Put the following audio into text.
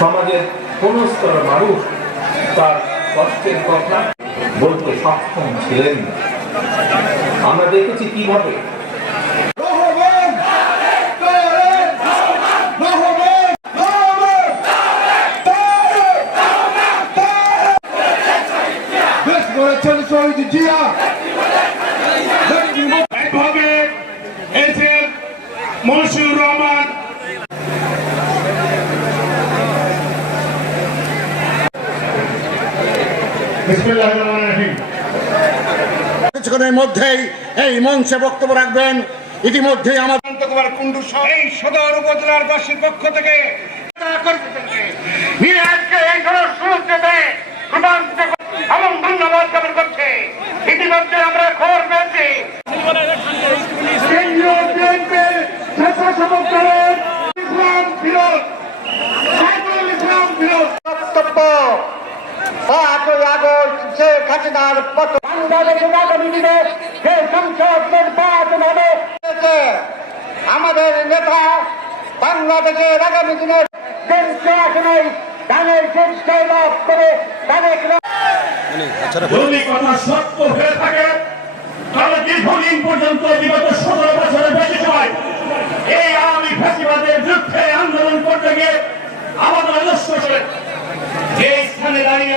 সমাজের কোন স্তরের মানুষ তার কষ্টের কথা বলতে সক্ষম ছিলেন না। আমরা দেখেছি কীভাবে দেশ গড়েছেন শহীদ জিয়া। একভাবে এসে মনসুর রহমান। বিসমিল্লাহির রহমানির রহিম। কিছুক্ষণের মধ্যেই এই মঞ্চে বক্তব্য রাখবেন। ইতিমধ্যে আমাদের কুমার কুন্ডু সহ এই সদর উপজেলার বাসীর পক্ষ থেকে আগস্ট শেখ হাসিনার পত বাংলাদেশের আগামী দিনে যে সংসদ নির্বাচন হবে আমাদের নেতা বাংলাদেশের আগামী দিনের কেন্দ্র আসনে ধানের চেষ্টা লাভ করে তাদের যদি কথা সত্য হয়ে থাকে তাহলে দীর্ঘদিন পর্যন্ত বিগত সতেরো বছরের বেশি সময় এই আওয়ামী ফ্যাসিবাদের বিরুদ্ধে আন্দোলন করতে গিয়ে আমাদের অজস্র যে স্থানে দাঁড়িয়ে